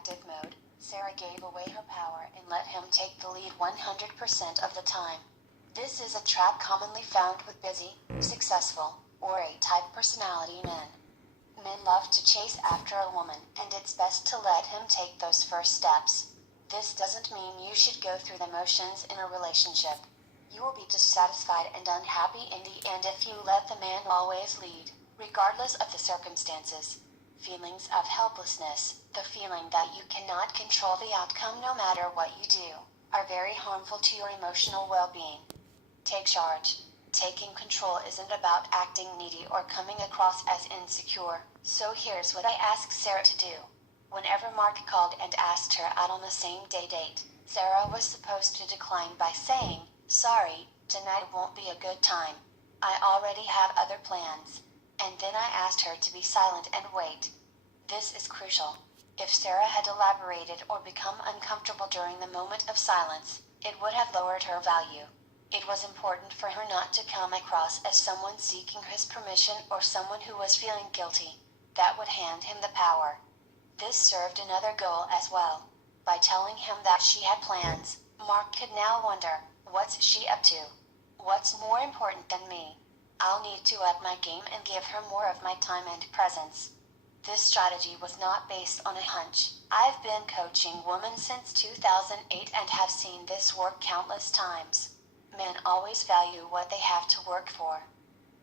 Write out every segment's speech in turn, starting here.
reactive mode, Sarah gave away her power and let him take the lead 100% of the time. This is a trap commonly found with busy, successful, or A-type personality men. Men love to chase after a woman, and it's best to let him take those first steps. This doesn't mean you should go through the motions in a relationship. You will be dissatisfied and unhappy in the end if you let the man always lead, regardless of the circumstances. Feelings of helplessness, the feeling that you cannot control the outcome no matter what you do, are very harmful to your emotional well-being. Take charge. Taking control isn't about acting needy or coming across as insecure, so here's what I asked Sarah to do. Whenever Mark called and asked her out on the same date, Sarah was supposed to decline by saying, "Sorry, tonight won't be a good time. I already have other plans." And then I asked her to be silent and wait. This is crucial. If Sarah had elaborated or become uncomfortable during the moment of silence, it would have lowered her value. It was important for her not to come across as someone seeking his permission or someone who was feeling guilty. That would hand him the power. This served another goal as well. By telling him that she had plans, Mark could now wonder, what's she up to? What's more important than me? I'll need to up my game and give her more of my time and presence. This strategy was not based on a hunch. I've been coaching women since 2008 and have seen this work countless times. Men always value what they have to work for.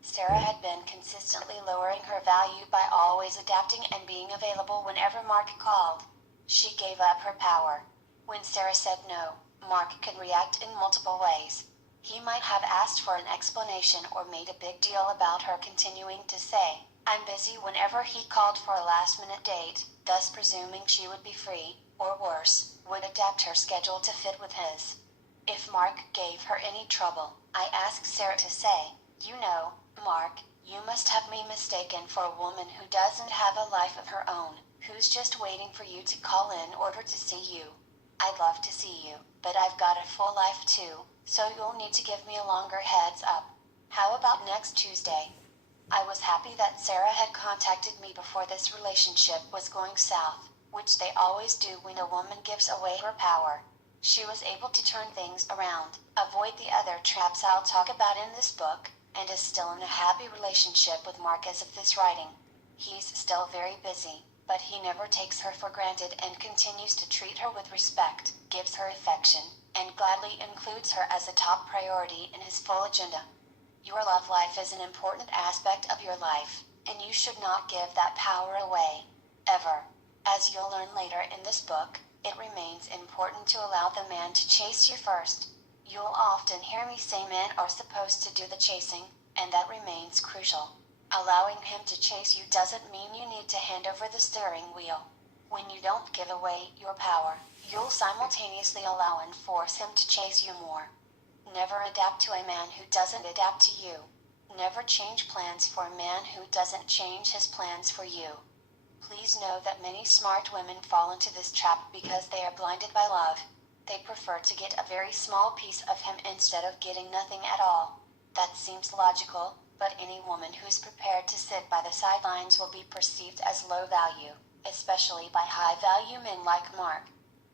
Sarah had been consistently lowering her value by always adapting and being available whenever Mark called. She gave up her power. When Sarah said no, Mark could react in multiple ways. He might have asked for an explanation or made a big deal about her continuing to say, "I'm busy" whenever he called for a last-minute date, thus presuming she would be free, or worse, would adapt her schedule to fit with his. If Mark gave her any trouble, I asked Sarah to say, "You know, Mark, you must have me mistaken for a woman who doesn't have a life of her own, who's just waiting for you to call in order to see you. I'd love to see you, but I've got a full life too, so you'll need to give me a longer heads up. How about next Tuesday?" I was happy that Sarah had contacted me before this relationship was going south, which they always do when a woman gives away her power. She was able to turn things around, avoid the other traps I'll talk about in this book, and is still in a happy relationship with Mark as of this writing. He's still very busy, but he never takes her for granted and continues to treat her with respect, gives her affection, and gladly includes her as a top priority in his full agenda. Your love life is an important aspect of your life, and you should not give that power away, ever. As you'll learn later in this book, it remains important to allow the man to chase you first. You'll often hear me say men are supposed to do the chasing, and that remains crucial. Allowing him to chase you doesn't mean you need to hand over the steering wheel. When you don't give away your power, you'll simultaneously allow and force him to chase you more. Never adapt to a man who doesn't adapt to you. Never change plans for a man who doesn't change his plans for you. Please know that many smart women fall into this trap because they are blinded by love. They prefer to get a very small piece of him instead of getting nothing at all. That seems logical, but any woman who's prepared to sit by the sidelines will be perceived as low value, especially by high-value men like Mark.